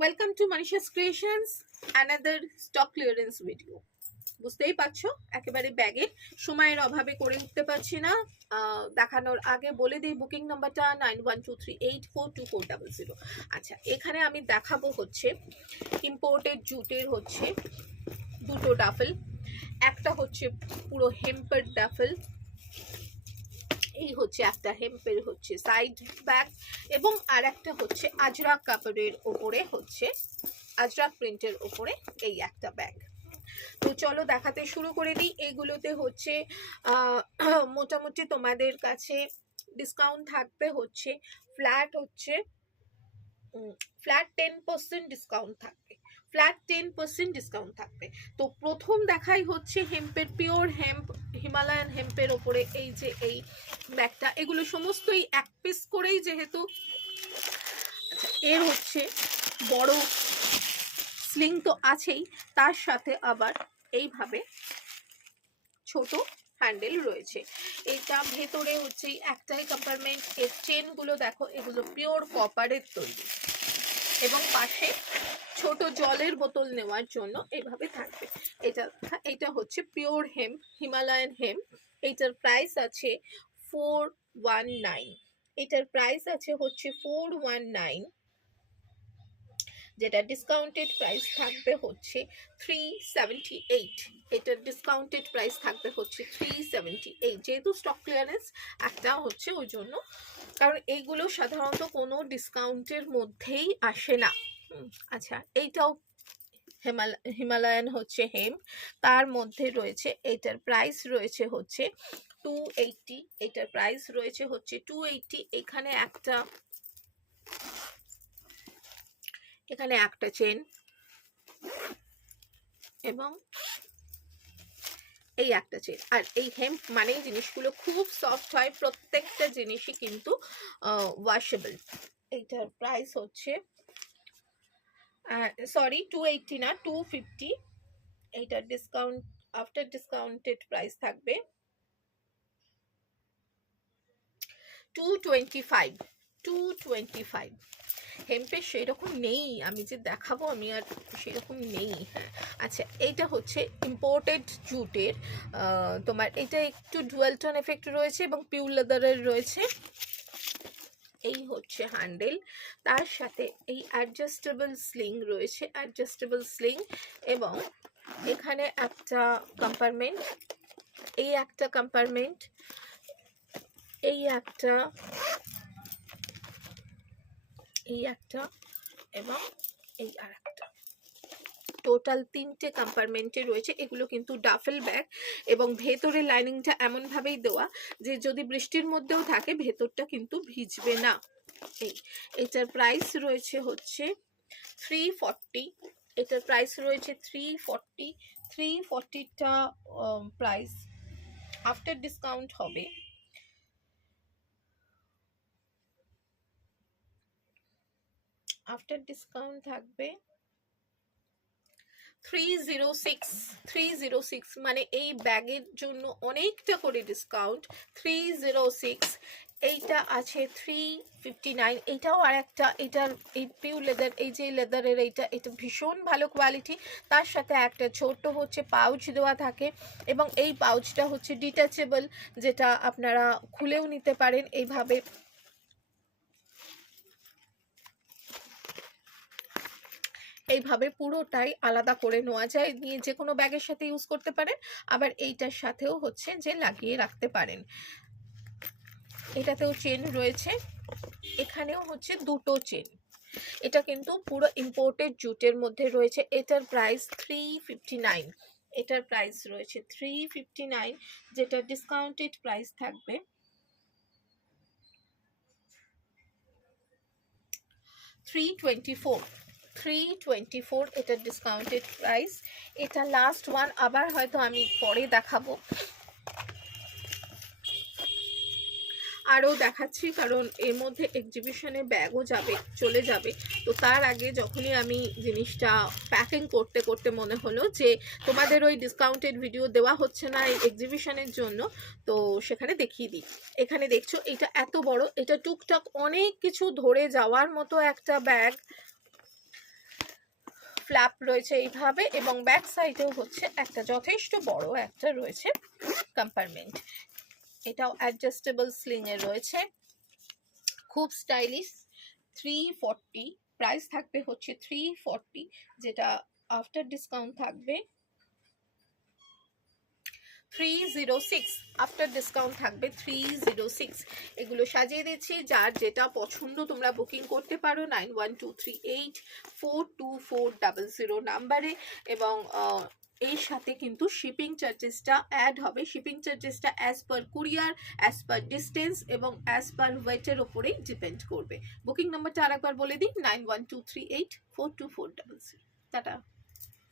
Welcome to Manisha's creations another stock clearance video. বুঝতেই পারছো একেবারে ব্যাগের সময়ের অভাবে করে উঠতে পারছি না। দেখানোর আগে বলে দিই বুকিং নাম্বারটা 9123842400। আচ্ছা, এখানে আমি দেখাবো হচ্ছে ইম্পোর্টেড জুটের হচ্ছে দুটো ডাফেল। একটা হচ্ছে পুরো হেম্পের ডাফেল, এই হচ্ছে একটা হেম্পের হচ্ছে সাইড ব্যাগ, এবং আর একটা হচ্ছে আজরাক কাপড়ের ওপরে হচ্ছে আজরাক প্রিন্টের ওপরে এই একটা ব্যাগ। তো চলো দেখাতে শুরু করে দিই। এইগুলোতে হচ্ছে মোটামুটি তোমাদের কাছে ডিসকাউন্ট থাকবে হচ্ছে ফ্ল্যাট 10% ডিসকাউন্ট থাকবে, ফ্ল্যাট 10% ডিসকাউন্ট থাকবে। তো প্রথম দেখাই হচ্ছে হেম্পের, পিওর হেম্প, হিমালয়ান হেম্পের ওপরে এই যে এই ব্যাগটা। এগুলো সমস্তই এক পিস করেই যেহেতু। আচ্ছা, এর হচ্ছে বড় স্লিং তো আছেই, তার সাথে আবার এইভাবে ছোট হ্যান্ডেল রয়েছে। এটা ভেতরে হচ্ছে একটাই কম্পার্টমেন্ট। এর চেনগুলো দেখো, এগুলো পিওর কপারের তৈরি, এবং পাশে ছোট জলের বোতল নেওয়ার জন্য এভাবে থাকবে। এটা হচ্ছে পিওর হেম্প, হিমালয়ান হেম্প। এইটার প্রাইস আছে 419। এটার প্রাইস আছে হচ্ছে 419, যেটা ডিসকাউন্টেড প্রাইস থাকবে হচ্ছে 378। এটার ডিসকাউন্টেড প্রাইস থাকবে হচ্ছে 378, যেহেতু স্টক ক্লিয়ারেন্স একটা হচ্ছে ওই জন্য, কারণ এইগুলো সাধারণত কোনো ডিসকাউন্টের মধ্যেই আসে না। আচ্ছা, এইটাও হিমালয়ান হচ্ছে হেম, তার মধ্যে রয়েছে, এটার প্রাইস রয়েছে হচ্ছে 280। এটার প্রাইস রয়েছে হচ্ছে 280। এখানে একটা চেন এবং এই একটা চেন। আর এই হেম্প মানেই জিনিসগুলো খুব সফট হয়, প্রত্যেকটা জিনিসই কিন্তু ওয়াশেবল। এইটার প্রাইস হচ্ছে সরি 280 না, 250। এইটার ডিসকাউন্ট, আফটার ডিসকাউন্টেড প্রাইস থাকবে 225। 225 হেম্পের সেই রকম নেই, আমি যে দেখাবো আমি আর সেরকম নেই। হ্যাঁ, আচ্ছা, এইটা হচ্ছে ইম্পোর্টেড জুটের। তোমার এটা একটু ডুয়াল টোন এফেক্ট রয়েছে এবং পিওর লেদারের রয়েছে। এই হচ্ছে হ্যান্ডেল, তার সাথে এই অ্যাডজাস্টেবল স্লিং রয়েছে, অ্যাডজাস্টেবল স্লিং, এবং এখানে একটা কম্পার্টমেন্ট, এই একটা কম্পার্টমেন্ট, এই একটা, এই একটা, এবং এই আর একটা। টোটাল 3টে কম্পার্টমেন্টে রয়েছে। এগুলো কিন্তু ডাফেল ব্যাগ, এবং ভেতরে লাইনিংটা এমনভাবেই দেওয়া যে যদি বৃষ্টির মধ্যেও থাকে ভেতরটা কিন্তু ভিজবে না। এটার প্রাইস রয়েছে হচ্ছে 340। এটার প্রাইস রয়েছে 340। 340টা প্রাইস আফটার ডিসকাউন্ট হবে থাকবে 306। মানে এই ব্যাগের জন্য অনেকটা করে ডিসকাউন্ট, 306। এইটা আছে 359। এইটাও আর একটা, এটার এই পিওর লেদার, এই যে লেদারের এটা ভীষণ ভালো কোয়ালিটি। তার সাথে একটা ছোট্ট হচ্ছে পাউচ দেওয়া থাকে, এবং এই পাউচটা হচ্ছে ডিটাচেবল, যেটা আপনারা খুলেও নিতে পারেন। এইভাবে পুরোটাই আলাদা করে নেওয়া যায়, নিয়ে যে কোনো ব্যাগের সাথে ইউজ করতে পারেন, আবার এইটার সাথেও হচ্ছে যে লাগিয়ে রাখতে পারেন। এটাতেও চেন রয়েছে, এখানেও হচ্ছে দুটো চেন। এটা কিন্তু পুরো ইম্পোর্টেড জুটের মধ্যে রয়েছে। এটার প্রাইস 359। এটার প্রাইস রয়েছে 359, যেটা ডিসকাউন্টেড প্রাইস থাকবে 324। 324 এটার ডিসকাউন্টেড প্রাইস। এটা লাস্ট ওয়ান, আবার হয়তো আমি পরে দেখাবো, আরও দেখাচ্ছি, কারণ এর মধ্যে এক্সিবিশনে ব্যাগও চলে যাবে। তো তার আগে যখনই আমি জিনিসটা প্যাকিং করতে করতে মনে হলো যে তোমাদের ওই ডিসকাউন্টেড ভিডিও দেওয়া হচ্ছে না এই এক্সিবিশনের জন্য, তো সেখানে দেখিয়ে দিই। এখানে দেখছো এটা এত বড়, এটা টুকটাক অনেক কিছু ধরে যাওয়ার মতো একটা ব্যাগ। ফ্ল্যাপ রয়েছে এইভাবে, এবং ব্যাক সাইডেও হচ্ছে একটা যথেষ্ট বড় একটা রয়েছে কম্পার্টমেন্ট। এটাও অ্যাডজাস্টেবল স্লিং এর রয়েছে, খুব স্টাইলিশ। 340 প্রাইস থাকবে হচ্ছে 340, যেটা আফটার ডিসকাউন্ট থাকবে 306, আফটার ডিসকাউন্ট থাকবে 306। এগুলো সাজিয়ে দিচ্ছি, যার যেটা পছন্দ তোমরা বুকিং করতে পারো 9123842400 নাম্বারে। এবং এর সাথে কিন্তু শিপিং চার্জেসটা অ্যাড হবে। শিপিং চার্জেসটা as per courier, as per distance এবং অ্যাজ পার ওয়েটের ওপরেই ডিপেন্ড করবে। বুকিং নাম্বারটা আরেকবার বলে দিই, 9123842400। টাটা।